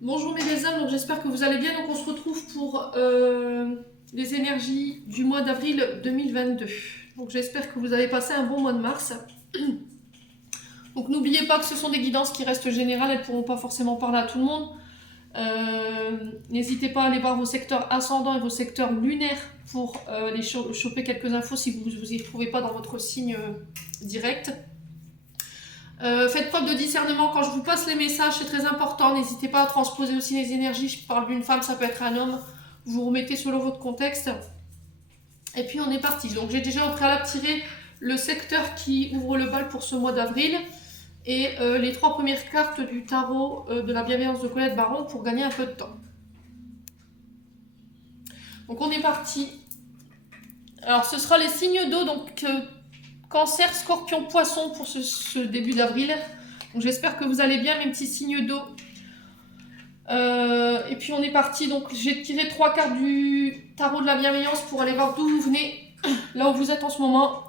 Bonjour mes belles âmes, donc j'espère que vous allez bien. Donc on se retrouve pour les énergies du mois d'avril 2022. Donc j'espère que vous avez passé un bon mois de mars. Donc n'oubliez pas que ce sont des guidances qui restent générales, elles ne pourront pas forcément parler à tout le monde. N'hésitez pas à aller voir vos secteurs ascendants et vos secteurs lunaires pour les choper quelques infos si vous ne y trouvez pas dans votre signe direct. Faites preuve de discernement quand je vous passe les messages, c'est très important. N'hésitez pas à transposer aussi les énergies. Je parle d'une femme, ça peut être un homme. Vous remettez selon votre contexte. Et puis on est parti. Donc j'ai déjà au préalable tiré le secteur qui ouvre le bal pour ce mois d'avril et les 3 premières cartes du tarot de la bienveillance de Colette Baron pour gagner un peu de temps. Donc on est parti. Alors ce sera les signes d'eau, donc Cancer, Scorpion, Poisson pour ce début d'avril. Donc j'espère que vous allez bien, mes petits signes d'eau. Et puis on est parti. Donc j'ai tiré 3 cartes du tarot de la bienveillance pour aller voir d'où vous venez, là où vous êtes en ce moment,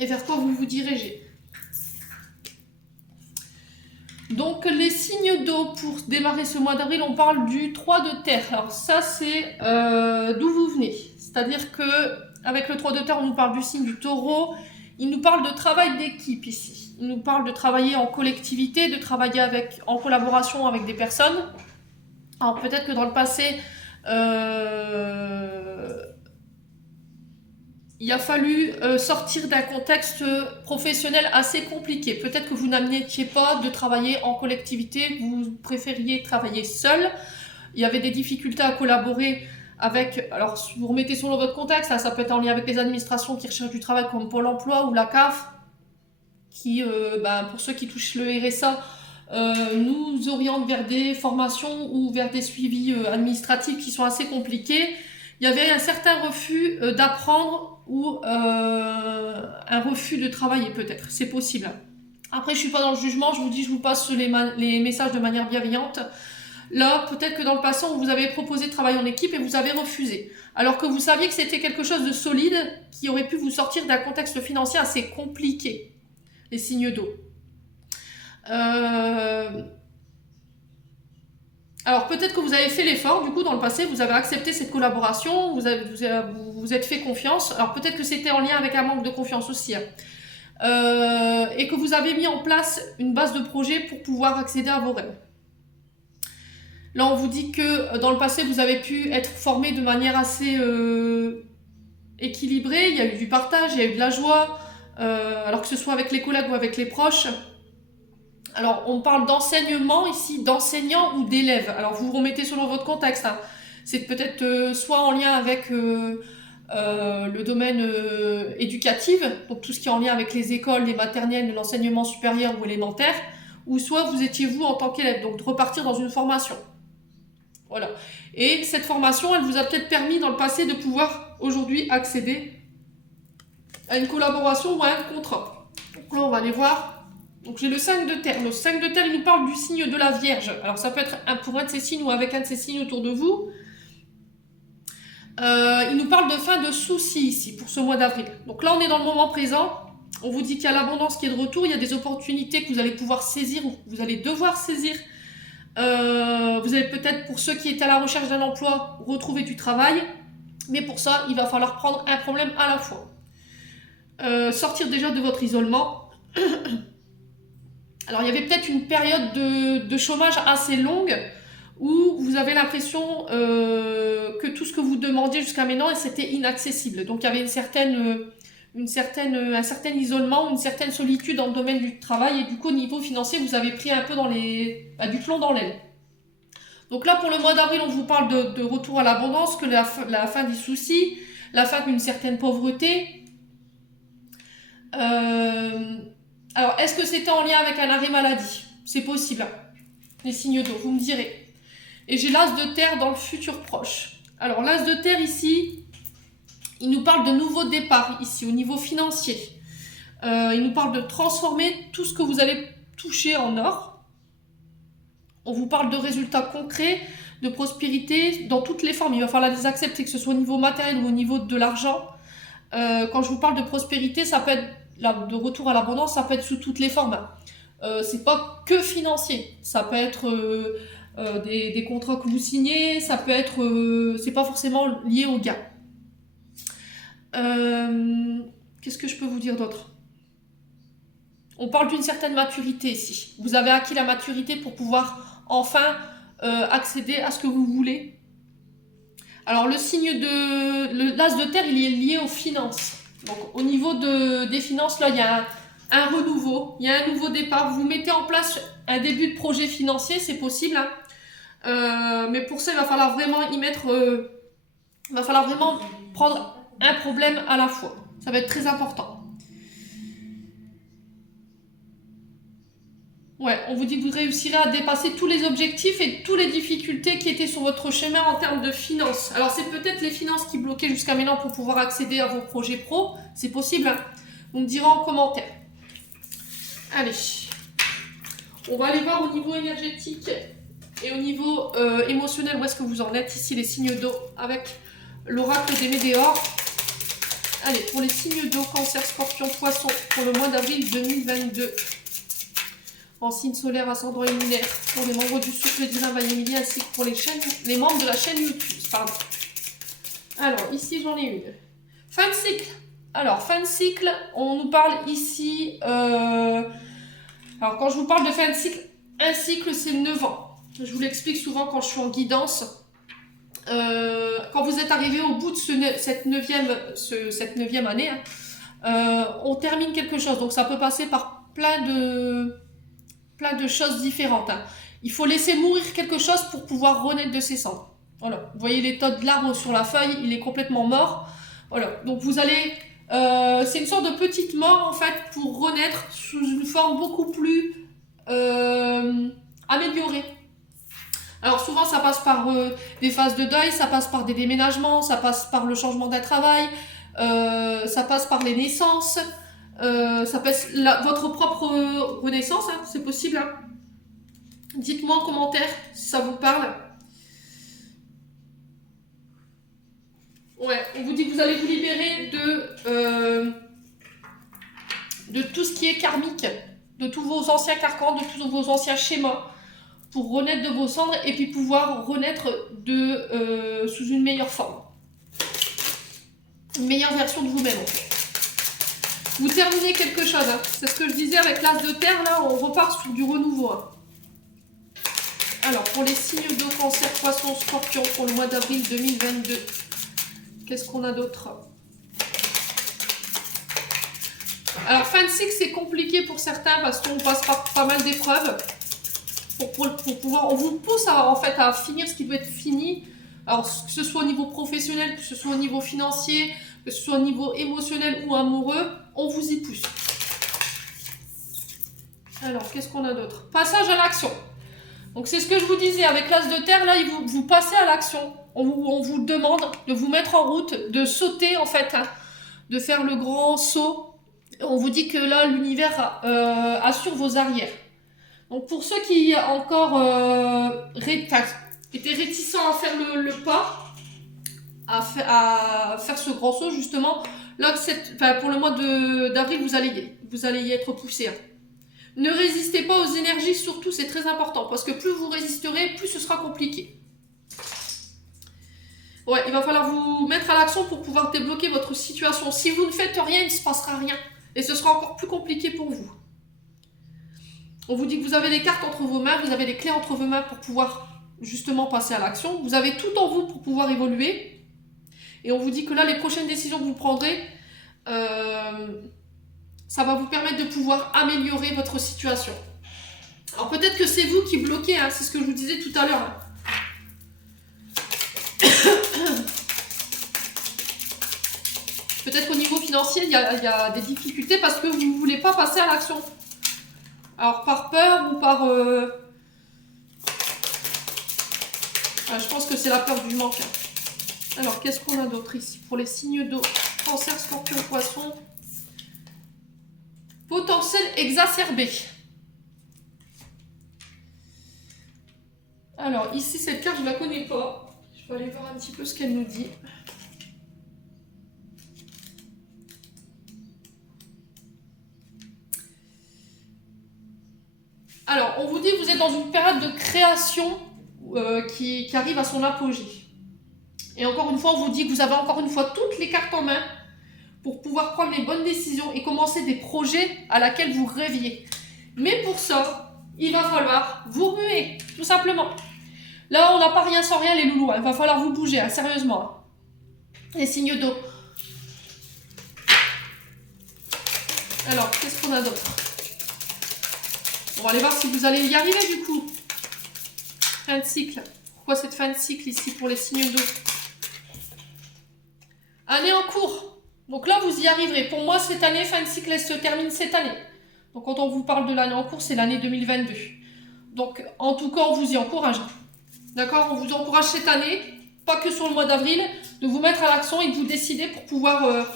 et vers quoi vous vous dirigez. Donc les signes d'eau pour démarrer ce mois d'avril, on parle du 3 de terre. Alors ça c'est d'où vous venez. C'est-à-dire que avec le 3 de terre, on nous parle du signe du taureau. Il nous parle de travail d'équipe ici. Il nous parle de travailler en collectivité, de travailler en collaboration avec des personnes. Alors peut-être que dans le passé, il a fallu sortir d'un contexte professionnel assez compliqué. Peut-être que vous n'admettiez pas de travailler en collectivité, vous préfériez travailler seul. Il y avait des difficultés à collaborer avec, alors vous remettez selon votre contexte, ça peut être en lien avec les administrations qui recherchent du travail comme Pôle emploi ou la CAF, qui, pour ceux qui touchent le RSA, nous orientent vers des formations ou vers des suivis administratifs qui sont assez compliqués. Il y avait un certain refus d'apprendre ou un refus de travailler peut-être, c'est possible. Après je ne suis pas dans le jugement, je vous dis, je vous passe les messages de manière bienveillante. Là, peut-être que dans le passé, on vous avait proposé de travailler en équipe et vous avez refusé. Alors que vous saviez que c'était quelque chose de solide qui aurait pu vous sortir d'un contexte financier assez compliqué. Les signes d'eau. Alors peut-être que vous avez fait l'effort, du coup dans le passé vous avez accepté cette collaboration, vous êtes fait confiance, alors peut-être que c'était en lien avec un manque de confiance aussi, hein. Et que vous avez mis en place une base de projet pour pouvoir accéder à vos rêves. Là on vous dit que dans le passé vous avez pu être formé de manière assez équilibrée, il y a eu du partage, il y a eu de la joie, alors que ce soit avec les collègues ou avec les proches. Alors, on parle d'enseignement ici, d'enseignant ou d'élève. Alors, vous vous remettez selon votre contexte, hein. C'est peut-être soit en lien avec le domaine éducatif, donc tout ce qui est en lien avec les écoles, les maternelles, l'enseignement supérieur ou élémentaire, ou soit vous étiez vous en tant qu'élève, donc de repartir dans une formation. Voilà. Et cette formation, elle vous a peut-être permis dans le passé de pouvoir aujourd'hui accéder à une collaboration ou à un contrat. Donc là, on va aller voir. Donc j'ai le 5 de terre. Le 5 de terre, il nous parle du signe de la Vierge. Alors ça peut être pour un de ces signes ou avec un de ces signes autour de vous. Il nous parle de fin de soucis ici, pour ce mois d'avril. Donc là, on est dans le moment présent. On vous dit qu'il y a l'abondance qui est de retour. Il y a des opportunités que vous allez pouvoir saisir ou que vous allez devoir saisir. Vous allez peut-être, pour ceux qui étaient à la recherche d'un emploi, retrouver du travail. Mais pour ça, il va falloir prendre un problème à la fois. Sortir déjà de votre isolement. Alors il y avait peut-être une période de chômage assez longue où vous avez l'impression que tout ce que vous demandiez jusqu'à maintenant c'était inaccessible. Donc il y avait un certain isolement, une certaine solitude dans le domaine du travail et du coup au niveau financier vous avez pris un peu du plomb dans l'aile. Donc là pour le mois d'avril on vous parle de retour à l'abondance, que la fin des soucis, la fin d'une certaine pauvreté. Alors, est-ce que c'était en lien avec un arrêt maladie? C'est possible, hein. Les signes d'eau, vous me direz. Et j'ai l'as de terre dans le futur proche. Alors, l'as de terre ici, il nous parle de nouveaux départs ici, au niveau financier. Il nous parle de transformer tout ce que vous allez toucher en or. On vous parle de résultats concrets, de prospérité dans toutes les formes. Il va falloir les accepter, que ce soit au niveau matériel ou au niveau de l'argent. Quand je vous parle de prospérité, ça peut être de retour à l'abondance, ça peut être sous toutes les formes. C'est pas que financier, ça peut être des contrats que vous signez, ça peut être, c'est pas forcément lié au gars. Qu'est-ce que je peux vous dire d'autre? On parle d'une certaine maturité ici. Vous avez acquis la maturité pour pouvoir enfin accéder à ce que vous voulez. Alors le signe de l'as de terre, il est lié aux finances. Donc au niveau des finances, là, il y a un renouveau, il y a un nouveau départ. Vous mettez en place un début de projet financier, c'est possible. Hein. Mais pour ça, il va falloir vraiment y mettre... il va falloir vraiment prendre un problème à la fois. Ça va être très important. Ouais, on vous dit que vous réussirez à dépasser tous les objectifs et toutes les difficultés qui étaient sur votre chemin en termes de finances. Alors c'est peut-être les finances qui bloquaient jusqu'à maintenant pour pouvoir accéder à vos projets pro. C'est possible, hein. Vous me direz en commentaire. Allez, on va aller voir au niveau énergétique et au niveau émotionnel où est-ce que vous en êtes. Ici les signes d'eau avec l'oracle des Médéors. Allez, pour les signes d'eau, Cancer, Scorpion, Poisson, pour le mois d'avril 2022. En signe solaire, ascendant et lunaire, pour les membres du souffle divin Vanille, ainsi que pour les membres de la chaîne YouTube. Pardon. Alors, ici, j'en ai une. Fin de cycle. Alors, fin de cycle, on nous parle ici... Alors, quand je vous parle de fin de cycle, un cycle, c'est 9 ans. Je vous l'explique souvent quand je suis en guidance. Quand vous êtes arrivé au bout de cette neuvième année, hein, on termine quelque chose. Donc, ça peut passer par plein de choses différentes. Hein. Il faut laisser mourir quelque chose pour pouvoir renaître de ses cendres. Voilà. Vous voyez l'état de l'arbre sur la feuille, il est complètement mort. Voilà. Donc vous allez... c'est une sorte de petite mort en fait pour renaître sous une forme beaucoup plus améliorée. Alors souvent ça passe par des phases de deuil, ça passe par des déménagements, ça passe par le changement d'un travail, ça passe par les naissances. Ça passe votre propre renaissance, hein, c'est possible. Hein. Dites-moi en commentaire si ça vous parle. Ouais, on vous dit que vous allez vous libérer de tout ce qui est karmique, de tous vos anciens carcans, de tous vos anciens schémas, pour renaître de vos cendres et puis pouvoir renaître sous une meilleure forme. Une meilleure version de vous-même en fait. Vous terminez quelque chose, hein. C'est ce que je disais avec l'as de terre, là, on repart sur du renouveau. Hein. Alors, pour les signes d'eau, Cancer, Poisson, Scorpion, pour le mois d'avril 2022, qu'est-ce qu'on a d'autre? Alors, fin de cycle, c'est compliqué pour certains parce qu'on passe par pas mal d'épreuves. Pour pouvoir, on vous pousse en fait à finir ce qui doit être fini. Alors, que ce soit au niveau professionnel, que ce soit au niveau financier, que ce soit au niveau émotionnel ou amoureux, on vous y pousse. Alors, qu'est-ce qu'on a d'autre? Passage à l'action. Donc, c'est ce que je vous disais, avec l'as de terre, là, vous passez à l'action. On vous demande de vous mettre en route, de sauter, en fait, hein, de faire le grand saut. On vous dit que là, l'univers assure vos arrières. Donc, pour ceux qui encore étaient réticents à faire le pas, à faire ce grand saut, justement, là, pour le mois d'avril, vous allez y être poussé. Hein. Ne résistez pas aux énergies, surtout, c'est très important, parce que plus vous résisterez, plus ce sera compliqué. Ouais, il va falloir vous mettre à l'action pour pouvoir débloquer votre situation. Si vous ne faites rien, il ne se passera rien. Et ce sera encore plus compliqué pour vous. On vous dit que vous avez les cartes entre vos mains, vous avez les clés entre vos mains pour pouvoir justement passer à l'action. Vous avez tout en vous pour pouvoir évoluer. Et on vous dit que là, les prochaines décisions que vous prendrez, ça va vous permettre de pouvoir améliorer votre situation. Alors peut-être que c'est vous qui bloquez, hein, c'est ce que je vous disais tout à l'heure. Hein. Peut-être au niveau financier, il y a des difficultés parce que vous ne voulez pas passer à l'action. Alors par peur ou par... je pense que c'est la peur du manque. Hein. Alors qu'est-ce qu'on a d'autre ici? Pour les signes d'eau, Cancer, Scorpion, Poisson. Potentiel exacerbé. Alors ici, cette carte, je ne la connais pas. Je vais aller voir un petit peu ce qu'elle nous dit. Alors, on vous dit que vous êtes dans une période de création qui arrive à son apogée. Et encore une fois, on vous dit que vous avez encore une fois toutes les cartes en main pour pouvoir prendre les bonnes décisions et commencer des projets à laquelle vous rêviez. Mais pour ça, il va falloir vous remuer, tout simplement. Là, on n'a pas rien sans rien, les loulous. Il va falloir vous bouger, hein, sérieusement. Hein. Les signes d'eau. Alors, qu'est-ce qu'on a d'autre? On va aller voir si vous allez y arriver, du coup. Fin de cycle. Pourquoi cette fin de cycle ici pour les signes d'eau? Année en cours. Donc là, vous y arriverez. Pour moi, cette année, fin de cycle, elle se termine cette année. Donc quand on vous parle de l'année en cours, c'est l'année 2022. Donc en tout cas, on vous y encourage. D'accord? On vous encourage cette année, pas que sur le mois d'avril, de vous mettre à l'action et de vous décider pour pouvoir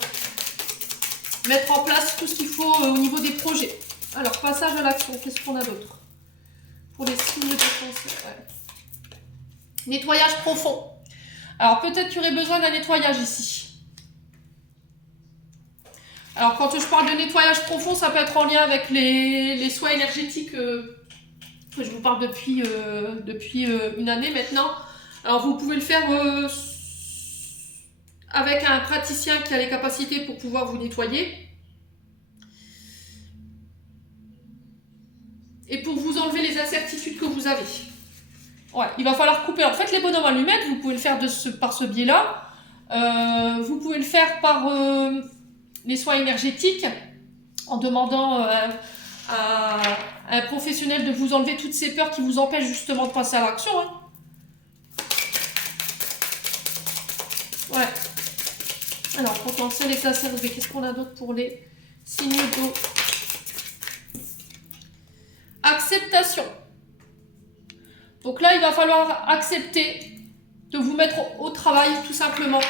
mettre en place tout ce qu'il faut au niveau des projets. Alors, passage à l'action, qu'est-ce qu'on a d'autre? Pour les signes de cancer. Ouais. Nettoyage profond. Alors peut-être qu'il y aurait besoin d'un nettoyage ici. Alors, quand je parle de nettoyage profond, ça peut être en lien avec les soins énergétiques que je vous parle depuis une année maintenant. Alors, vous pouvez le faire avec un praticien qui a les capacités pour pouvoir vous nettoyer. Et pour vous enlever les incertitudes que vous avez. Ouais, il va falloir couper. En fait, les bonhommes allumettes, vous pouvez le faire par ce biais-là. Vous pouvez le faire par... les soins énergétiques, en demandant à un professionnel de vous enlever toutes ces peurs qui vous empêchent justement de passer à l'action. Hein. Ouais. Alors, potentiel exacerbé, qu'est-ce qu'on a d'autre pour les signes d'eau? Acceptation. Donc là, il va falloir accepter de vous mettre au travail, tout simplement.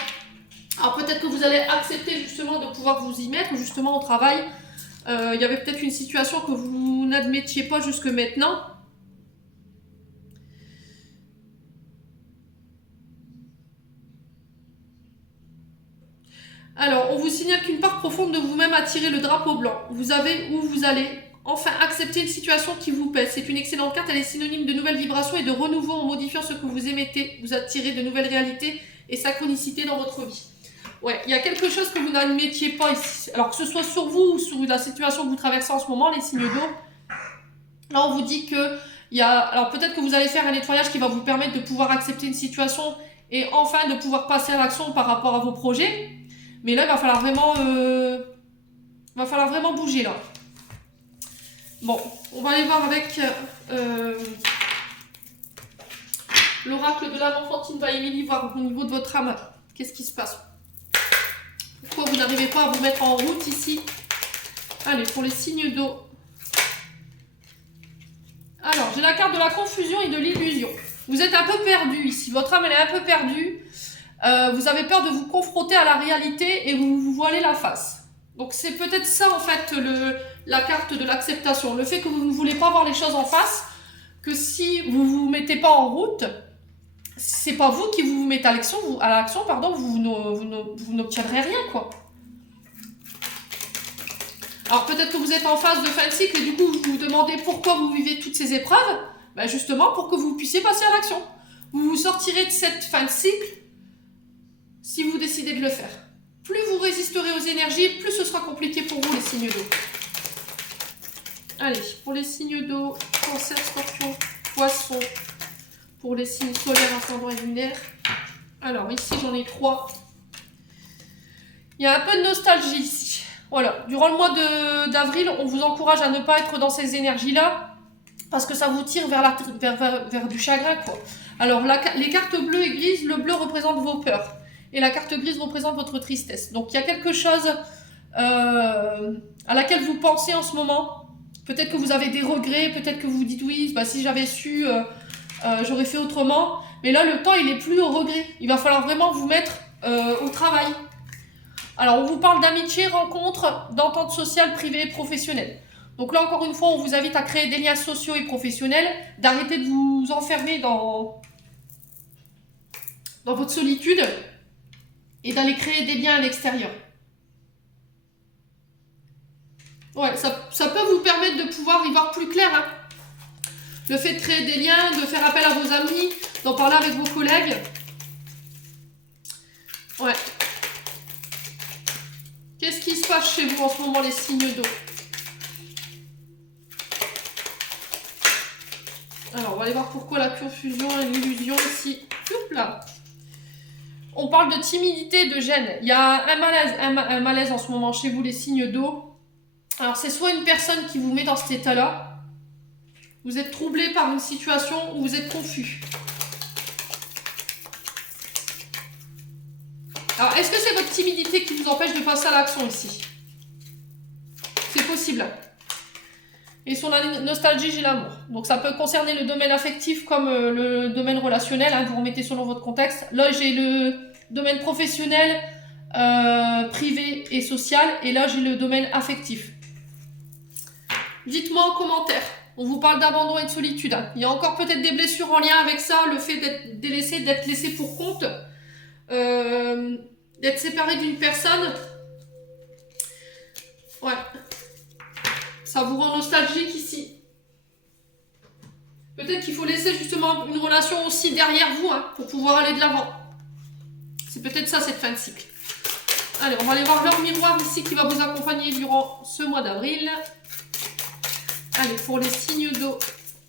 Alors peut-être que vous allez accepter justement de pouvoir vous y mettre justement au travail. Il y avait peut-être une situation que vous n'admettiez pas jusque maintenant. Alors, on vous signale qu'une part profonde de vous-même a tiré le drapeau blanc. Vous avez où vous allez enfin accepter une situation qui vous pèse. C'est une excellente carte, elle est synonyme de nouvelles vibrations et de renouveau en modifiant ce que vous émettez. Vous attirez de nouvelles réalités et synchronicité dans votre vie. Ouais, il y a quelque chose que vous n'admettiez pas ici. Alors que ce soit sur vous ou sur la situation que vous traversez en ce moment, les signes d'eau. Là, on vous dit que alors peut-être que vous allez faire un nettoyage qui va vous permettre de pouvoir accepter une situation et enfin de pouvoir passer à l'action par rapport à vos projets. Mais là, il va falloir vraiment bouger là. Bon, on va aller voir avec l'oracle de l'âme enfantine va Émilie voir au niveau de votre âme. Qu'est-ce qui se passe? Pourquoi vous n'arrivez pas à vous mettre en route ici? Allez, pour les signes d'eau. Alors, j'ai la carte de la confusion et de l'illusion. Vous êtes un peu perdu ici. Votre âme, elle est un peu perdue. Vous avez peur de vous confronter à la réalité et vous vous voilez la face. Donc, c'est peut-être ça, en fait, la carte de l'acceptation. Le fait que vous ne voulez pas voir les choses en face, que si vous ne vous mettez pas en route, c'est pas vous qui vous mettez à l'action, vous n'obtiendrez rien, quoi. Alors peut-être que vous êtes en phase de fin de cycle et du coup vous vous demandez pourquoi vous vivez toutes ces épreuves. Ben justement pour que vous puissiez passer à l'action. Vous vous sortirez de cette fin de cycle si vous décidez de le faire. Plus vous résisterez aux énergies, plus ce sera compliqué pour vous les signes d'eau. Allez, pour les signes d'eau, Cancer, Scorpion, Poisson. Pour les signes solaires, ascendant et lunaire. Alors ici j'en ai 3. Il y a un peu de nostalgie ici. Voilà, durant le mois d'avril, on vous encourage à ne pas être dans ces énergies-là parce que ça vous tire vers du chagrin, quoi. Alors les cartes bleues et grises, le bleu représente vos peurs et la carte grise représente votre tristesse. Donc il y a quelque chose à laquelle vous pensez en ce moment. Peut-être que vous avez des regrets, peut-être que vous vous dites oui, bah, si j'avais su... j'aurais fait autrement, mais là le temps il est plus au regret, il va falloir vraiment vous mettre au travail. Alors on vous parle d'amitié, rencontre, d'entente sociale, privée et professionnelle. Donc là encore une fois on vous invite à créer des liens sociaux et professionnels, d'arrêter de vous enfermer dans votre solitude et d'aller créer des liens à l'extérieur. Ouais, ça peut vous permettre de pouvoir y voir plus clair, hein. Le fait de créer des liens, de faire appel à vos amis, d'en parler avec vos collègues. Ouais. Qu'est-ce qui se passe chez vous en ce moment, les signes d'eau? Alors, on va aller voir pourquoi la confusion et l'illusion ici. Hop là. On parle de timidité, de gêne. Il y a un malaise en ce moment chez vous, les signes d'eau. Alors, c'est soit une personne qui vous met dans cet état-là. Vous êtes troublé par une situation où vous êtes confus. Alors, est-ce que c'est votre timidité qui vous empêche de passer à l'action ici? C'est possible. Et sur la nostalgie, j'ai l'amour. Donc, ça peut concerner le domaine affectif comme le domaine relationnel. Hein, vous remettez selon votre contexte. Là, j'ai le domaine professionnel, privé et social. Et là, j'ai le domaine affectif. Dites-moi en commentaire. On vous parle d'abandon et de solitude. Hein. Il y a encore peut-être des blessures en lien avec ça. Le fait d'être délaissé, d'être laissé pour compte. D'être séparé d'une personne. Ouais. Ça vous rend nostalgique ici. Peut-être qu'il faut laisser justement une relation aussi derrière vous hein, pour pouvoir aller de l'avant. C'est peut-être ça cette fin de cycle. Allez, on va aller voir leur miroir ici qui va vous accompagner durant ce mois d'avril. Allez, pour les signes d'eau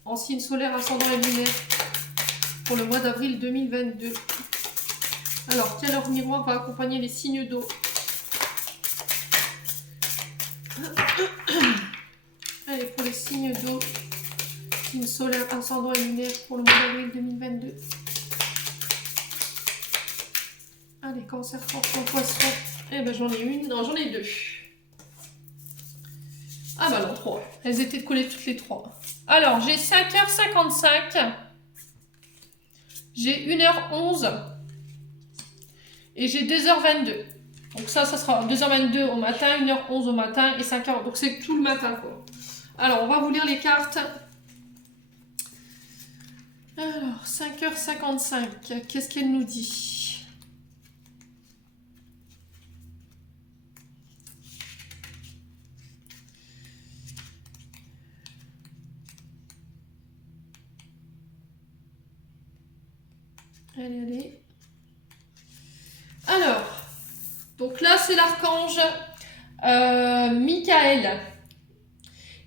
en signe solaire, ascendant et lunaire pour le mois d'avril 2022. Alors, quel leur miroir va accompagner les signes d'eau? Allez, pour les signes d'eau, signe solaire, ascendant et lunaire pour le mois d'avril 2022. Allez, cancer, scorpion, poisson. Eh ben, j'en ai une. Non, j'en ai deux. Ah bah non, 3. Elles étaient collées toutes les 3. Alors, j'ai 5h55. J'ai 1h11. Et j'ai 2h22. Donc ça sera 2h22 au matin, 1h11 au matin et 5h. Donc c'est tout le matin, quoi. Alors, on va vous lire les cartes. Alors, 5h55. Qu'est-ce qu'elle nous dit? Allez, allez. Alors, donc là, c'est l'archange Michael.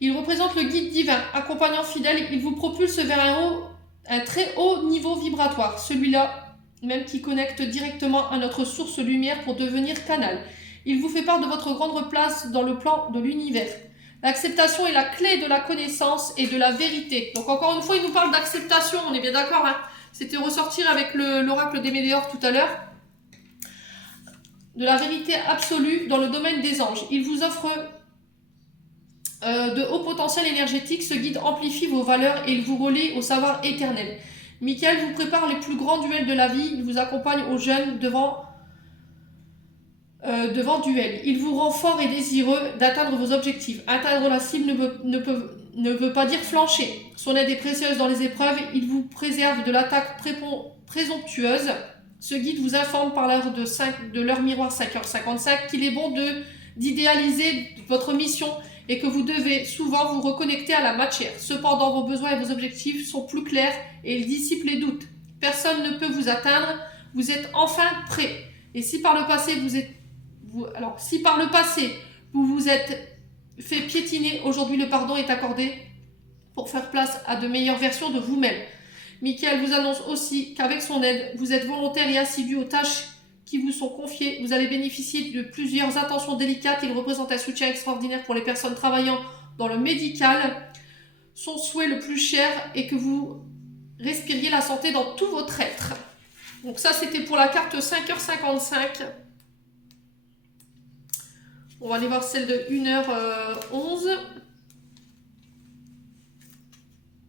Il représente le guide divin, accompagnant fidèle. Il vous propulse vers un très haut niveau vibratoire. Celui-là, même qui connecte directement à notre source lumière pour devenir canal. Il vous fait part de votre grande place dans le plan de l'univers. L'acceptation est la clé de la connaissance et de la vérité. Donc encore une fois, il nous parle d'acceptation, on est bien d'accord, hein? C'était ressortir avec l'oracle des Météores tout à l'heure. De la vérité absolue dans le domaine des anges. Il vous offre de hauts potentiels énergétiques. Ce guide amplifie vos valeurs et il vous relie au savoir éternel. Michael vous prépare les plus grands duels de la vie. Il vous accompagne aux jeunes devant duel. Il vous rend fort et désireux d'atteindre vos objectifs. Atteindre la cible ne veut pas dire flancher. Son aide est précieuse dans les épreuves. Il vous préserve de l'attaque présomptueuse. Ce guide vous informe par l'heure de l'heure miroir 5h55 qu'il est bon d'idéaliser votre mission et que vous devez souvent vous reconnecter à la matière. Cependant, vos besoins et vos objectifs sont plus clairs et ils dissipent les doutes. Personne ne peut vous atteindre. Vous êtes enfin prêt. Et si par le passé vous vous êtes fait piétiner, aujourd'hui le pardon est accordé pour faire place à de meilleures versions de vous-même. Michael vous annonce aussi qu'avec son aide, vous êtes volontaire et assidu aux tâches qui vous sont confiées. Vous allez bénéficier de plusieurs attentions délicates. Il représente un soutien extraordinaire pour les personnes travaillant dans le médical. Son souhait le plus cher est que vous respiriez la santé dans tout votre être. Donc ça, c'était pour la carte 5h55. On va aller voir celle de 1h11.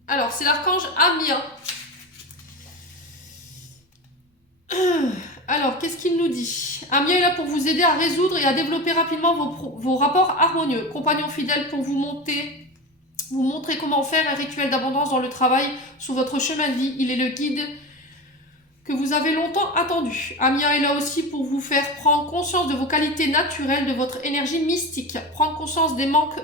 Alors, c'est l'archange Amia. Alors, qu'est-ce qu'il nous dit? Amia est là pour vous aider à résoudre et à développer rapidement vos rapports harmonieux. Compagnon fidèle pour vous montrer comment faire un rituel d'abondance dans le travail sur votre chemin de vie. Il est le guide que vous avez longtemps attendu. Amia est là aussi pour vous faire prendre conscience de vos qualités naturelles, de votre énergie mystique. Prendre conscience des manques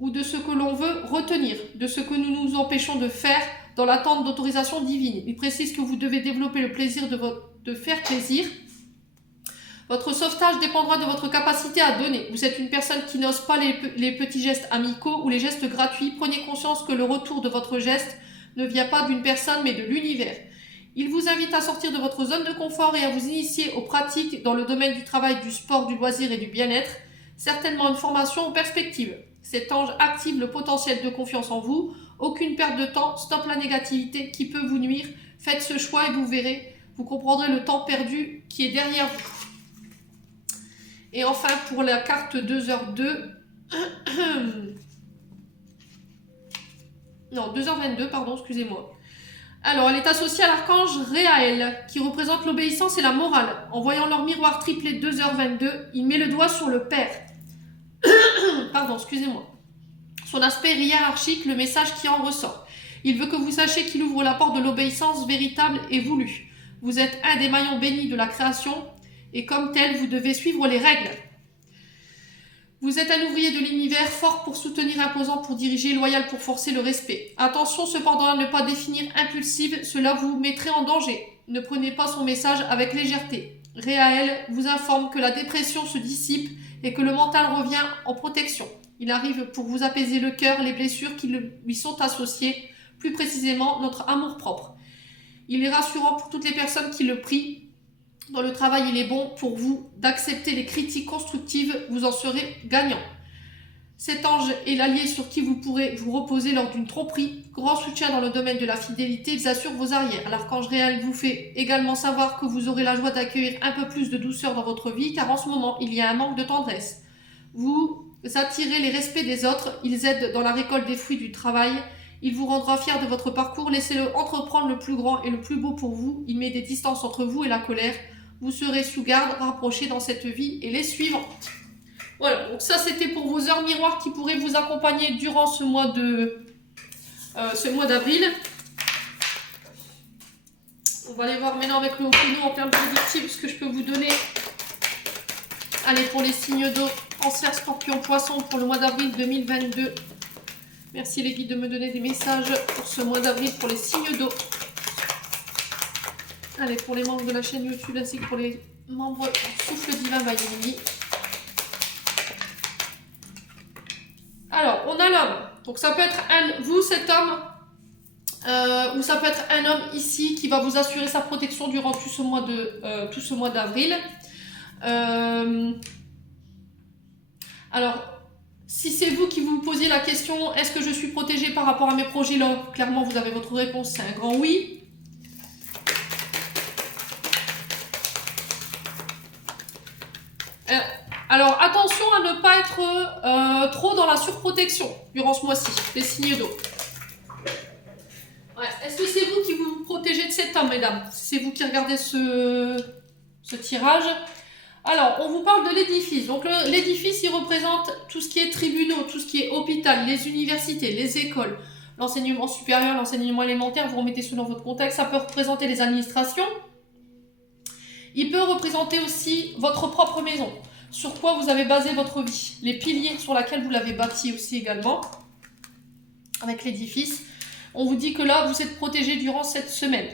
ou de ce que l'on veut retenir, de ce que nous nous empêchons de faire dans l'attente d'autorisation divine. Il précise que vous devez développer le plaisir de faire plaisir. Votre sauvetage dépendra de votre capacité à donner. Vous êtes une personne qui n'ose pas les petits gestes amicaux ou les gestes gratuits. Prenez conscience que le retour de votre geste ne vient pas d'une personne mais de l'univers. Il vous invite à sortir de votre zone de confort et à vous initier aux pratiques dans le domaine du travail, du sport, du loisir et du bien-être. Certainement une formation en perspective. Cet ange active le potentiel de confiance en vous. Aucune perte de temps, stop la négativité qui peut vous nuire. Faites ce choix et vous verrez, vous comprendrez le temps perdu qui est derrière vous. Et enfin, pour la carte 2h02, non, 2h22, pardon, excusez-moi. Alors, elle est associée à l'archange Réaël, qui représente l'obéissance et la morale. En voyant leur miroir triplé 2h22, il met le doigt sur le père. Pardon, excusez-moi. Son aspect hiérarchique, le message qui en ressort. Il veut que vous sachiez qu'il ouvre la porte de l'obéissance véritable et voulue. Vous êtes un des maillons bénis de la création, et comme tel, vous devez suivre les règles. Vous êtes un ouvrier de l'univers, fort pour soutenir, imposant pour diriger, loyal pour forcer le respect. Attention cependant à ne pas définir impulsive, cela vous mettrait en danger. Ne prenez pas son message avec légèreté. Réaël vous informe que la dépression se dissipe et que le mental revient en protection. Il arrive pour vous apaiser le cœur, les blessures qui lui sont associées, plus précisément notre amour-propre. Il est rassurant pour toutes les personnes qui le prient. Dans le travail, il est bon pour vous d'accepter les critiques constructives, vous en serez gagnant. Cet ange est l'allié sur qui vous pourrez vous reposer lors d'une tromperie. Grand soutien dans le domaine de la fidélité, il assure vos arrières. L'archange Réaël vous fait également savoir que vous aurez la joie d'accueillir un peu plus de douceur dans votre vie, car en ce moment, il y a un manque de tendresse. Vous attirez les respects des autres, ils aident dans la récolte des fruits du travail. Il vous rendra fier de votre parcours, laissez-le entreprendre le plus grand et le plus beau pour vous. Il met des distances entre vous et la colère. Vous serez sous garde, rapprochés dans cette vie et les suivantes. Voilà, donc ça c'était pour vos heures miroirs qui pourraient vous accompagner durant ce mois d'avril. On va aller voir maintenant avec le Hokuno en termes prédictifs ce que je peux vous donner. Allez, pour les signes d'eau, Cancer, Scorpion, Poisson pour le mois d'avril 2022. Merci les guides de me donner des messages pour ce mois d'avril pour les signes d'eau. Allez, pour les membres de la chaîne YouTube ainsi que pour les membres Souffle Divin by Yumi. Alors, on a l'homme. Donc ça peut être vous, cet homme, ou ça peut être un homme ici qui va vous assurer sa protection durant tout ce mois d'avril. Alors, si c'est vous qui vous posez la question, est-ce que je suis protégée par rapport à mes projets là? Clairement, vous avez votre réponse, c'est un grand oui. Alors, attention à ne pas être trop dans la surprotection durant ce mois-ci, les signes d'eau. Ouais. Est-ce que c'est vous qui vous protégez de cet homme, mesdames? C'est vous qui regardez ce tirage. Alors, on vous parle de l'édifice. Donc, l'édifice, il représente tout ce qui est tribunaux, tout ce qui est hôpital, les universités, les écoles, l'enseignement supérieur, l'enseignement élémentaire. Vous remettez selon votre contexte. Ça peut représenter les administrations. Il peut représenter aussi votre propre maison. Sur quoi vous avez basé votre vie. Les piliers sur lesquels vous l'avez bâti aussi également. Avec l'édifice. On vous dit que là, vous êtes protégé durant cette semaine.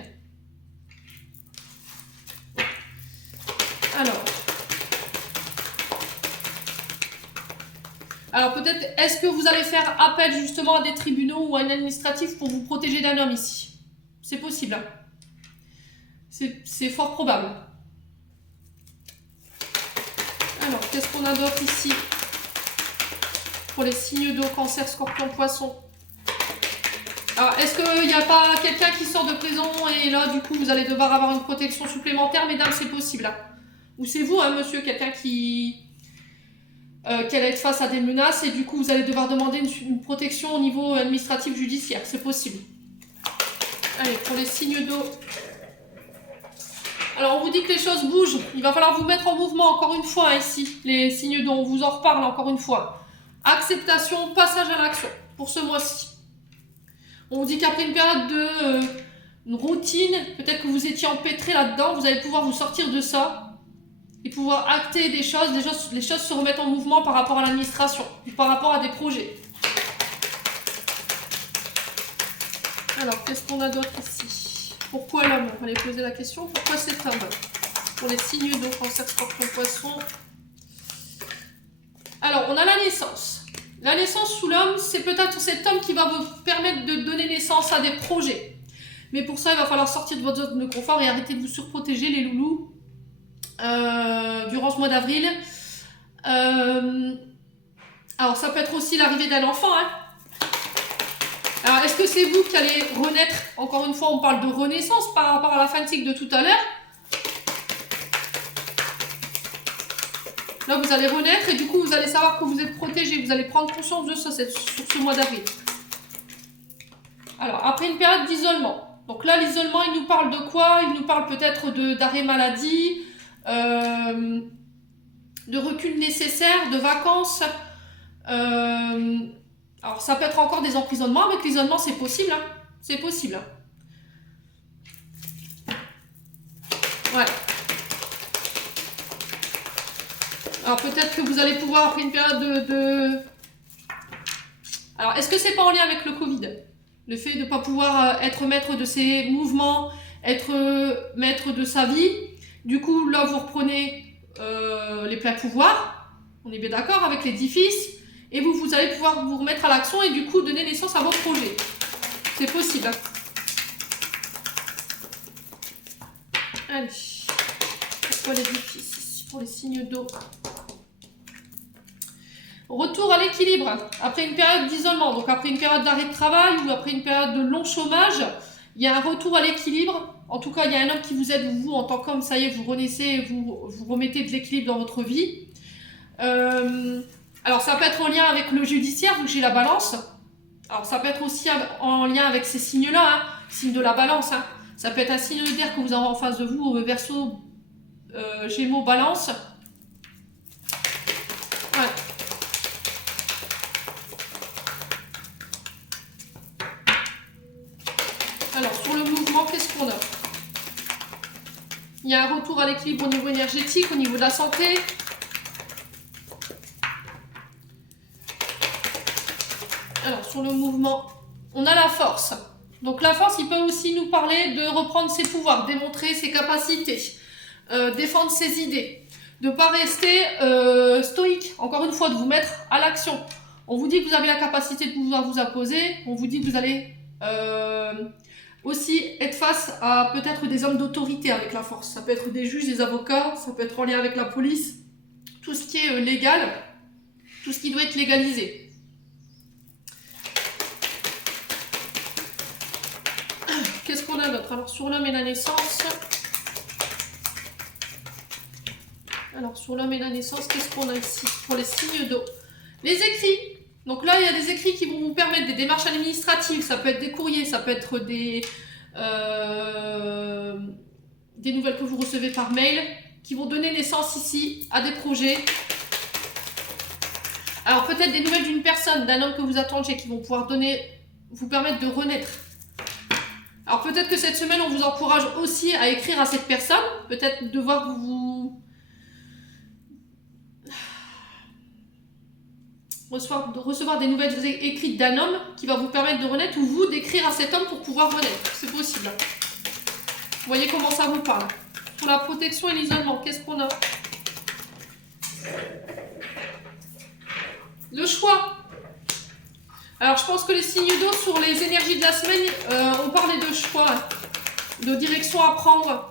Alors peut-être, est-ce que vous allez faire appel justement à des tribunaux ou à un administratif pour vous protéger d'un homme ici? C'est possible. Hein. C'est fort probable. Alors, qu'est-ce qu'on a d'autre ici? Pour les signes d'eau, Cancer, Scorpion, Poisson. Alors, est-ce qu'il n'y a pas quelqu'un qui sort de prison et là, du coup, vous allez devoir avoir une protection supplémentaire? Mesdames, c'est possible. Hein. Ou c'est vous, hein, monsieur, quelqu'un qui allait être face à des menaces et du coup, vous allez devoir demander une protection au niveau administratif judiciaire. C'est possible. Allez, pour les signes d'eau. Alors, on vous dit que les choses bougent. Il va falloir vous mettre en mouvement encore une fois, hein, ici. Les signes d'eau, on vous en reparle encore une fois. Acceptation, passage à l'action pour ce mois-ci. On vous dit qu'après une période de routine, peut-être que vous étiez empêtré là-dedans, vous allez pouvoir vous sortir de ça et pouvoir acter des choses, les choses se remettent en mouvement par rapport à l'administration, par rapport à des projets. Alors, qu'est-ce qu'on a d'autre ici? Pourquoi l'homme? On va aller poser la question. Pourquoi cet homme? Pour les signes d'eau, Cancer, Scorpion, Poisson. Alors, on a la naissance. La naissance sous l'homme, c'est peut-être cet homme qui va vous permettre de donner naissance à des projets. Mais pour ça, il va falloir sortir de votre zone de confort et arrêter de vous surprotéger, les loulous, durant ce mois d'avril. Alors, ça peut être aussi l'arrivée d'un enfant, hein. Alors, est-ce que c'est vous qui allez renaître? Encore une fois, on parle de renaissance par rapport à la fin de cycle de tout à l'heure. Là, vous allez renaître et du coup, vous allez savoir que vous êtes protégé. Vous allez prendre conscience de ça sur ce mois d'avril. Alors, après une période d'isolement. Donc là, l'isolement, il nous parle de quoi? Il nous parle peut-être d'arrêt maladie, de recul nécessaire, de vacances. Alors, ça peut être encore des emprisonnements. Avec l'isolement, c'est possible. Hein. C'est possible. Hein. Ouais. Alors, peut-être que vous allez pouvoir, après une période de... Alors, est-ce que c'est pas en lien avec le Covid? Le fait de ne pas pouvoir être maître de ses mouvements, être maître de sa vie. Du coup, là, vous reprenez les pleins pouvoirs. On est bien d'accord avec l'édifice. Et vous allez pouvoir vous remettre à l'action et du coup donner naissance à vos projets. C'est possible. Allez. Pourquoi l'édifice ici pour les signes d'eau? Retour à l'équilibre. Après une période d'isolement, donc après une période d'arrêt de travail ou après une période de long chômage, il y a un retour à l'équilibre. En tout cas, il y a un homme qui vous aide, vous, en tant qu'homme, ça y est, vous renaissez, vous remettez de l'équilibre dans votre vie. Alors, ça peut être en lien avec le judiciaire, vu que j'ai la balance. Alors, ça peut être aussi en lien avec ces signes-là, hein, signe de la balance. Hein. Ça peut être un signe d'air que vous avez en face de vous, Verseau, Gémeaux, Balance. Ouais. Alors, sur le mouvement, qu'est-ce qu'on a? Il y a un retour à l'équilibre au niveau énergétique, au niveau de la santé. Alors, sur le mouvement, on a la force. Donc, la force, il peut aussi nous parler de reprendre ses pouvoirs, démontrer ses capacités, défendre ses idées, de ne pas rester stoïque, encore une fois, de vous mettre à l'action. On vous dit que vous avez la capacité de pouvoir vous imposer, on vous dit que vous allez aussi être face à peut-être des hommes d'autorité avec la force. Ça peut être des juges, des avocats, ça peut être en lien avec la police, tout ce qui est légal, tout ce qui doit être légalisé. Qu'est-ce qu'on a d'autre? Alors, sur l'homme et la naissance. Alors, sur l'homme et la naissance, qu'est-ce qu'on a ici? Pour les signes d'eau. Les écrits. Donc là, il y a des écrits qui vont vous permettre des démarches administratives. Ça peut être des courriers, ça peut être des nouvelles que vous recevez par mail, qui vont donner naissance ici à des projets. Alors, peut-être des nouvelles d'une personne, d'un homme que vous attendiez, qui vont pouvoir vous permettre de renaître. Alors peut-être que cette semaine, on vous encourage aussi à écrire à cette personne. Peut-être devoir recevoir des nouvelles écrites d'un homme qui va vous permettre de renaître ou vous d'écrire à cet homme pour pouvoir renaître. C'est possible. Vous voyez comment ça vous parle. Pour la protection et l'isolement, qu'est-ce qu'on a? Le choix. Alors, je pense que les signes d'eau sur les énergies de la semaine, on parlait de choix, de direction à prendre.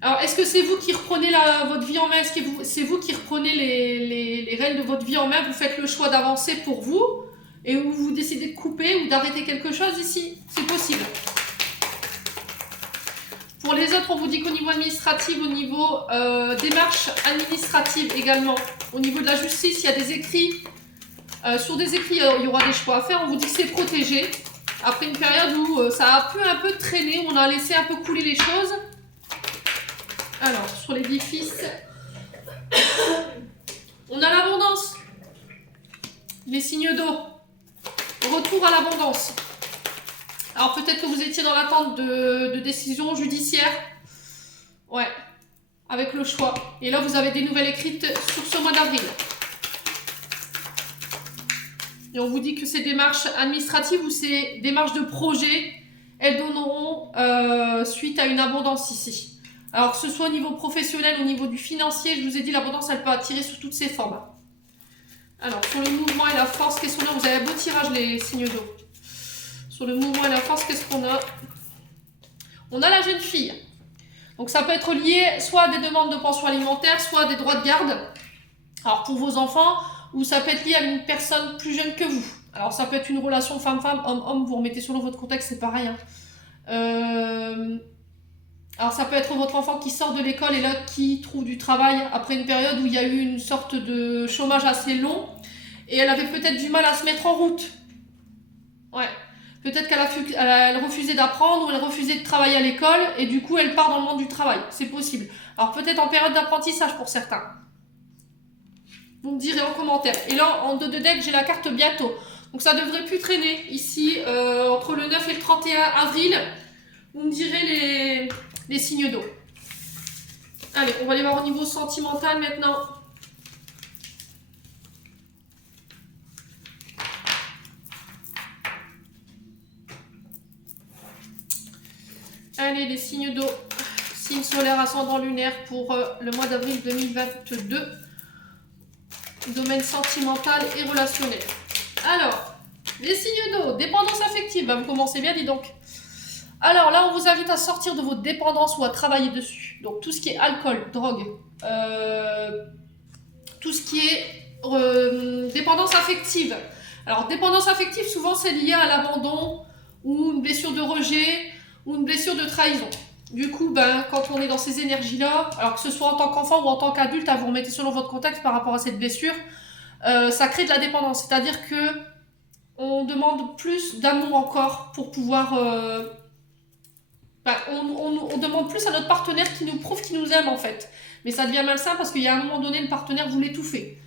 Alors, est-ce que c'est vous qui reprenez votre vie en main? Est-ce que c'est vous qui reprenez les rênes de votre vie en main? Vous faites le choix d'avancer pour vous et vous décidez de couper ou d'arrêter quelque chose ici? C'est possible. Pour les autres, on vous dit qu'au niveau administratif, au niveau démarche administrative également, au niveau de la justice, il y a des écrits. Sur des écrits, il y aura des choix à faire. On vous dit que c'est protégé. Après une période où ça a pu un peu traîner, où on a laissé un peu couler les choses. Alors, sur l'édifice, on a l'abondance. Les signes d'eau. Retour à l'abondance. Alors, peut-être que vous étiez dans l'attente de décisions judiciaires. Ouais, avec le choix. Et là, vous avez des nouvelles écrites sur ce mois d'avril. Et on vous dit que ces démarches administratives ou ces démarches de projet, elles donneront suite à une abondance ici. Alors que ce soit au niveau professionnel, au niveau du financier, je vous ai dit l'abondance, elle peut attirer sous toutes ses formes. Alors, sur le mouvement et la force, qu'est-ce qu'on a? Vous avez un beau tirage, les signes d'eau. Sur le mouvement et la force, qu'est-ce qu'on a? On a la jeune fille. Donc, ça peut être lié soit à des demandes de pension alimentaire, soit à des droits de garde. Alors, pour vos enfants, ou ça peut être lié à une personne plus jeune que vous. Alors, ça peut être une relation femme-femme, homme-homme. Vous remettez selon votre contexte, c'est pareil. Alors, ça peut être votre enfant qui sort de l'école et là, qui trouve du travail après une période où il y a eu une sorte de chômage assez long. Et elle avait peut-être du mal à se mettre en route. Ouais. Peut-être qu'elle refusait d'apprendre ou elle refusait de travailler à l'école et du coup, elle part dans le monde du travail. C'est possible. Alors, peut-être en période d'apprentissage pour certains. Vous me direz en commentaire. Et là, en 2 de deck, j'ai la carte bientôt. Donc, ça devrait plus traîner ici entre le 9 et le 31 avril. Vous me direz les signes d'eau. Allez, on va aller voir au niveau sentimental maintenant. Allez, les signes d'eau. Signe solaire, ascendant lunaire pour le mois d'avril 2022. Domaine sentimental et relationnel. Alors, les signes d'eau. Dépendance affective. Vous commencez bien, dis donc. Alors là, on vous invite à sortir de votre dépendance ou à travailler dessus. Donc tout ce qui est alcool, drogue, tout ce qui est dépendance affective. Alors dépendance affective, souvent c'est lié à l'abandon ou une blessure de rejet ou une blessure de trahison. Du coup, quand on est dans ces énergies-là, alors que ce soit en tant qu'enfant ou en tant qu'adulte, vous remettez selon votre contexte par rapport à cette blessure, ça crée de la dépendance. C'est-à-dire que on demande plus d'amour encore pour pouvoir... on demande plus à notre partenaire qui nous prouve qu'il nous aime en fait. Mais ça devient malsain parce qu'il y a un moment donné, le partenaire vous l'étouffer.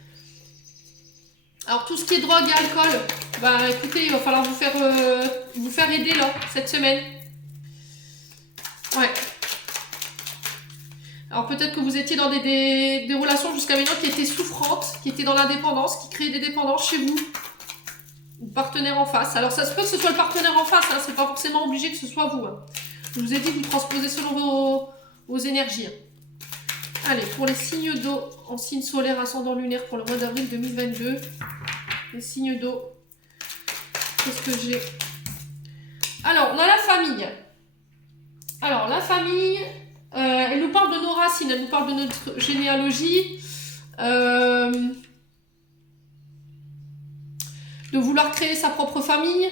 Alors tout ce qui est drogue et alcool, écoutez, il va falloir vous faire aider là, cette semaine. Ouais. Alors peut-être que vous étiez dans des relations jusqu'à maintenant qui étaient souffrantes, qui étaient dans l'indépendance, qui créaient des dépendances chez vous. Ou partenaire en face. Alors ça se peut que ce soit le partenaire en face, c'est pas forcément obligé que ce soit vous. Je vous ai dit que vous transposez selon vos énergies. Allez, pour les signes d'eau en signe solaire ascendant lunaire pour le mois d'avril 2022. Les signes d'eau. Qu'est-ce que j'ai? Alors, on a la famille. Alors, la famille, elle nous parle de nos racines, elle nous parle de notre généalogie. De vouloir créer sa propre famille.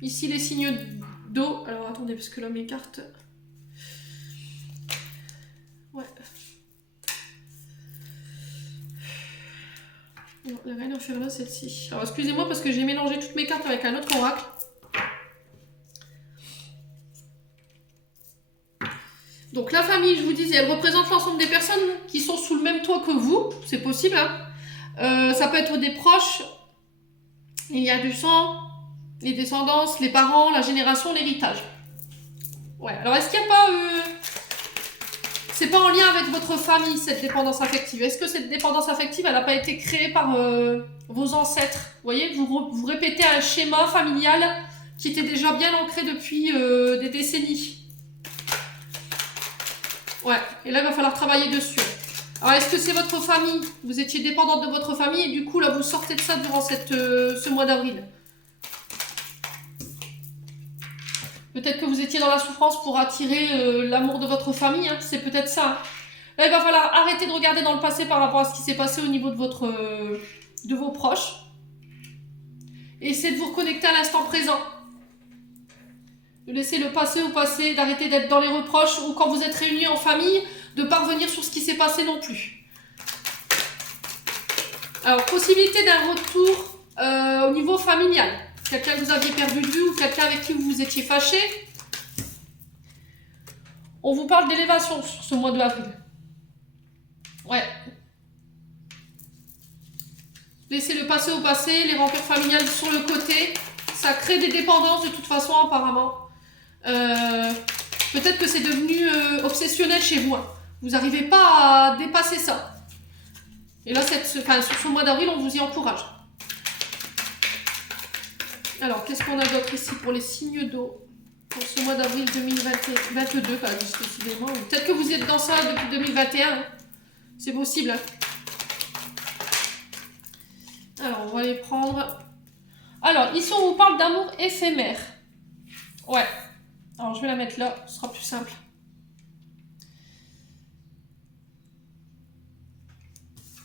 Ici, les signes d'eau. Alors, attendez, parce que là, mes cartes... Ouais. Non, la reine infernale, celle-ci. Alors, excusez-moi parce que j'ai mélangé toutes mes cartes avec un autre oracle. Donc, la famille, je vous disais, elle représente l'ensemble des personnes qui sont sous le même toit que vous. C'est possible, hein. Ça peut être des proches. Il y a du sang, les descendances, les parents, la génération, l'héritage. Ouais, alors est-ce qu'il n'y a pas... c'est pas en lien avec votre famille, cette dépendance affective. Est-ce que cette dépendance affective, elle n'a pas été créée par vos ancêtres? Vous voyez, vous répétez un schéma familial qui était déjà bien ancré depuis des décennies. Ouais, et là, il va falloir travailler dessus. Alors, est-ce que c'est votre famille? Vous étiez dépendante de votre famille et du coup, là, vous sortez de ça durant ce mois d'avril. Peut-être que vous étiez dans la souffrance pour attirer l'amour de votre famille. Hein. C'est peut-être ça. Hein. Là, il va falloir arrêter de regarder dans le passé par rapport à ce qui s'est passé au niveau de vos proches. Et essayer de vous reconnecter à l'instant présent. De laisser le passé au passé, d'arrêter d'être dans les reproches ou quand vous êtes réunis en famille, de ne pas revenir sur ce qui s'est passé non plus. Alors, possibilité d'un retour au niveau familial. Quelqu'un que vous aviez perdu de vue ou quelqu'un avec qui vous vous étiez fâché. On vous parle d'élévation sur ce mois de avril. Ouais. Laissez le passé au passé, les rancœurs familiales sur le côté. Ça crée des dépendances de toute façon apparemment. Peut-être que c'est devenu obsessionnel chez vous. Hein. Vous n'arrivez pas à dépasser ça. Et là, sur ce mois d'avril, on vous y encourage. Alors, qu'est-ce qu'on a d'autre ici pour les signes d'eau pour ce mois d'avril 2022, pas décidément. Peut-être que vous êtes dans ça depuis 2021. Hein. C'est possible. Hein. Alors, on va les prendre. Alors, ici, on vous parle d'amour éphémère. Ouais. Alors, je vais la mettre là. Ce sera plus simple.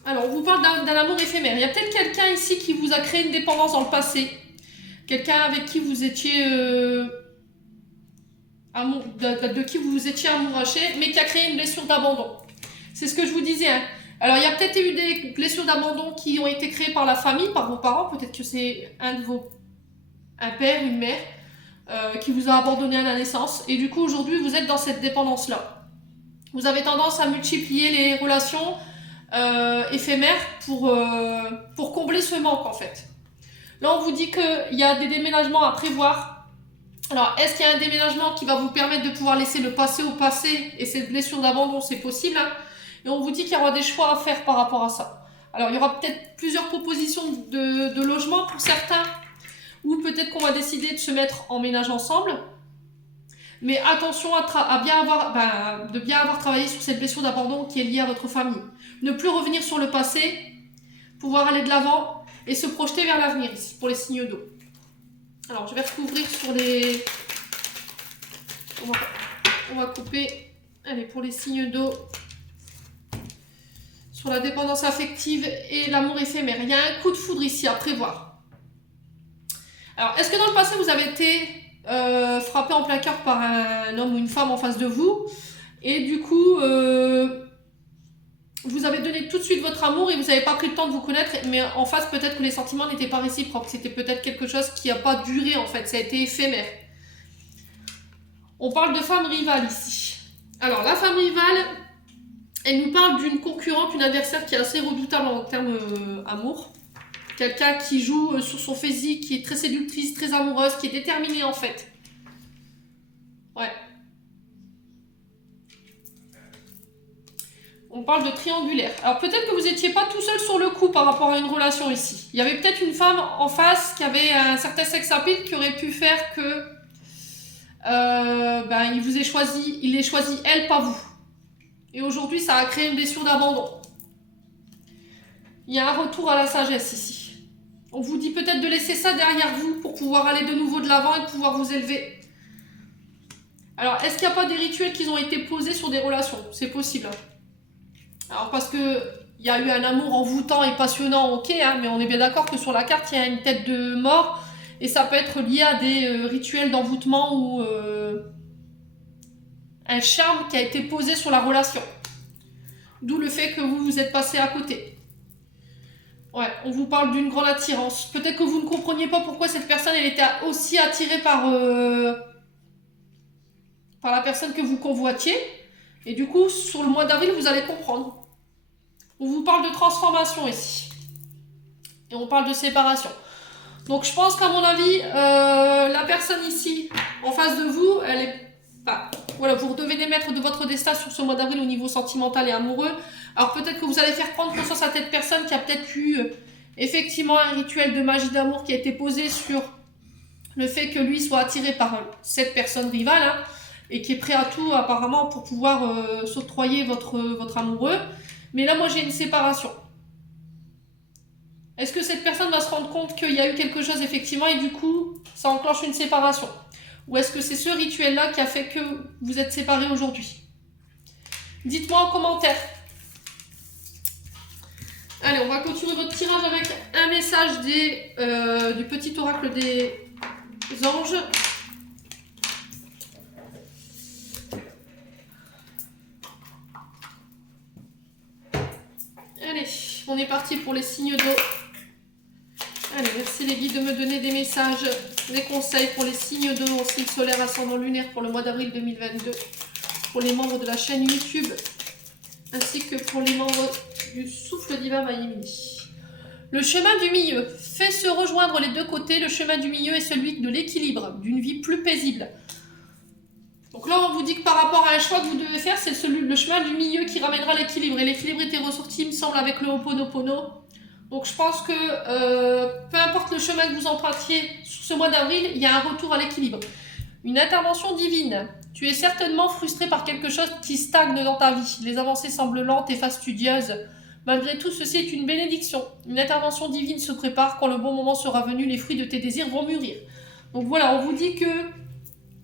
Alors, on vous parle d'un amour éphémère. Il y a peut-être quelqu'un ici qui vous a créé une dépendance dans le passé. Quelqu'un avec qui vous étiez... de qui vous vous étiez amouraché, mais qui a créé une blessure d'abandon. C'est ce que je vous disais. Hein. Alors, il y a peut-être eu des blessures d'abandon qui ont été créées par la famille, par vos parents. Peut-être que c'est un père, une mère, qui vous a abandonné à la naissance. Et du coup, aujourd'hui, vous êtes dans cette dépendance-là. Vous avez tendance à multiplier les relations éphémères pour combler ce manque, en fait. Là, on vous dit qu'il y a des déménagements à prévoir. Alors, est-ce qu'il y a un déménagement qui va vous permettre de pouvoir laisser le passé au passé et cette blessure d'abandon, c'est possible. Hein. Et on vous dit qu'il y aura des choix à faire par rapport à ça. Alors, il y aura peut-être plusieurs propositions de logement pour certains, ou peut-être qu'on va décider de se mettre en ménage ensemble. Mais attention de bien avoir travaillé sur cette blessure d'abandon qui est liée à votre famille. Ne plus revenir sur le passé, pouvoir aller de l'avant et se projeter vers l'avenir ici pour les signes d'eau. Alors, je vais recouvrir sur les... On va couper. Allez, pour les signes d'eau. Sur la dépendance affective et l'amour éphémère. Il y a un coup de foudre ici à prévoir. Alors, est-ce que dans le passé, vous avez été frappé en plein cœur par un homme ou une femme en face de vous? Et du coup, vous avez donné tout de suite votre amour et vous n'avez pas pris le temps de vous connaître, mais en face, peut-être que les sentiments n'étaient pas réciproques. C'était peut-être quelque chose qui n'a pas duré, en fait. Ça a été éphémère. On parle de femme rivale ici. Alors, la femme rivale, elle nous parle d'une concurrente, une adversaire qui est assez redoutable en termes amour. Quelqu'un qui joue sur son physique, qui est très séductrice, très amoureuse, qui est déterminée, en fait. Ouais. On parle de triangulaire. Alors peut-être que vous n'étiez pas tout seul sur le coup par rapport à une relation ici. Il y avait peut-être une femme en face qui avait un certain sex appeal qui aurait pu faire que il ait choisi elle, pas vous. Et aujourd'hui, ça a créé une blessure d'abandon. Il y a un retour à la sagesse ici. On vous dit peut-être de laisser ça derrière vous pour pouvoir aller de nouveau de l'avant et pouvoir vous élever. Alors, est-ce qu'il n'y a pas des rituels qui ont été posés sur des relations? C'est possible. Alors parce que il y a eu un amour envoûtant et passionnant, ok, hein, mais on est bien d'accord que sur la carte, il y a une tête de mort et ça peut être lié à des rituels d'envoûtement ou un charme qui a été posé sur la relation. D'où le fait que vous vous êtes passé à côté. Ouais, on vous parle d'une grande attirance. Peut-être que vous ne compreniez pas pourquoi cette personne elle était aussi attirée par la personne que vous convoitiez. Et du coup, sur le mois d'avril, vous allez comprendre. On vous parle de transformation ici. Et on parle de séparation. Donc je pense qu'à mon avis, la personne ici, en face de vous, elle est... Bah, voilà, vous devez des maîtres de votre destin sur ce mois d'avril au niveau sentimental et amoureux. Alors peut-être que vous allez faire prendre conscience à cette personne qui a peut-être eu effectivement un rituel de magie d'amour qui a été posé sur le fait que lui soit attiré par cette personne rivale, hein, et qui est prêt à tout apparemment pour pouvoir s'octroyer votre amoureux. Mais là, moi, j'ai une séparation. Est-ce que cette personne va se rendre compte qu'il y a eu quelque chose, effectivement, et du coup, ça enclenche une séparation? Ou est-ce que c'est ce rituel-là qui a fait que vous êtes séparés aujourd'hui? Dites-moi en commentaire. Allez, on va continuer votre tirage avec un message du petit oracle des anges. Allez, on est parti pour les signes d'eau. Allez, merci les guides de me donner des messages, des conseils pour les signes d'eau en signe solaire ascendant lunaire pour le mois d'avril 2022, pour les membres de la chaîne YouTube, ainsi que pour les membres du Souffle Divin Mayemini. Le chemin du milieu fait se rejoindre les deux côtés. Le chemin du milieu est celui de l'équilibre, d'une vie plus paisible. Donc là, on vous dit que par rapport à un choix que vous devez faire, c'est le chemin du milieu qui ramènera l'équilibre. Et l'équilibre était ressorti, il me semble, avec le Ho'oponopono. Donc je pense que peu importe le chemin que vous empruntiez sur ce mois d'avril, il y a un retour à l'équilibre. Une intervention divine. Tu es certainement frustré par quelque chose qui stagne dans ta vie. Les avancées semblent lentes et fastidieuses. Malgré tout, ceci est une bénédiction. Une intervention divine se prépare. Quand le bon moment sera venu, les fruits de tes désirs vont mûrir. Donc voilà, on vous dit que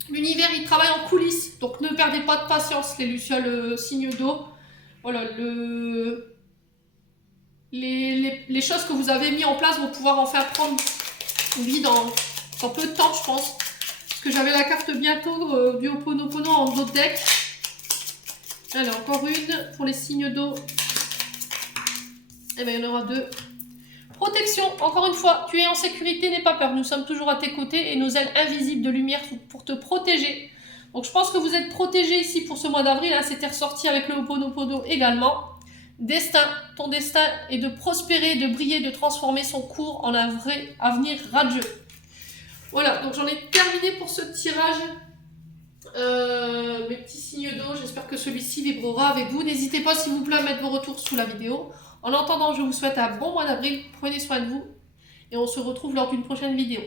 l'univers, il travaille en coulisses. Donc ne perdez pas de patience, les lucioles signes d'eau. Voilà, les choses que vous avez mis en place vont pouvoir en faire prendre vie dans peu de temps, je pense. Parce que j'avais la carte bientôt du Ho'oponopono en autre deck. Allez, encore une pour les signes d'eau. Et bien, il y en aura deux. Protection, encore une fois, tu es en sécurité, n'aie pas peur. Nous sommes toujours à tes côtés et nos ailes invisibles de lumière pour te protéger. Donc, je pense que vous êtes protégé ici pour ce mois d'avril. Hein, c'était ressorti avec le Ho'oponopono également. Destin, ton destin est de prospérer, de briller, de transformer son cours en un vrai avenir radieux. Voilà, donc j'en ai terminé pour ce tirage. Mes petits signes d'eau, j'espère que celui-ci vibrera avec vous. N'hésitez pas s'il vous plaît à mettre vos retours sous la vidéo. En attendant, je vous souhaite un bon mois d'avril, prenez soin de vous et on se retrouve lors d'une prochaine vidéo.